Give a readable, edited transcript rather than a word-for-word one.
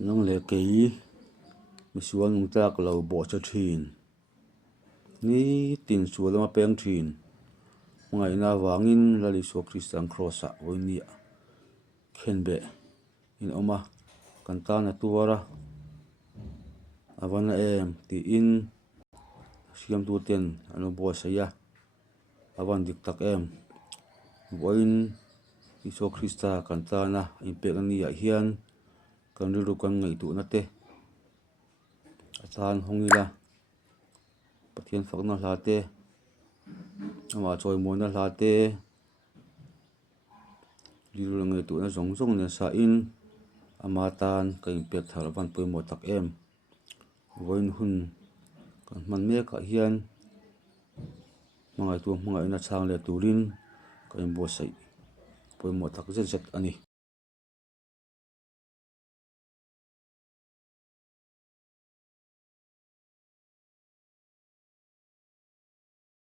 nong le kei mi sual nung tak lo bo cha thin ni tin sual ma peng thin ngai na wangin lali so Christian cross a oinia khenbe in oma kan ta na tuara avana em ti in siam tu ten ano bo saya awan dik tak em voin iso Krista kan ta na in pek ani a hian kan ru kan ngai tu na te atan hongila pathian fakna hlate ama choi mo na hlate liru ngai tu na zong zong ne sa in ama tan kan pek thar van poimo tak em voin hun kan man me ka hian mangai tu mangai na chang le turin kan bo sai poimo tak zet zet ani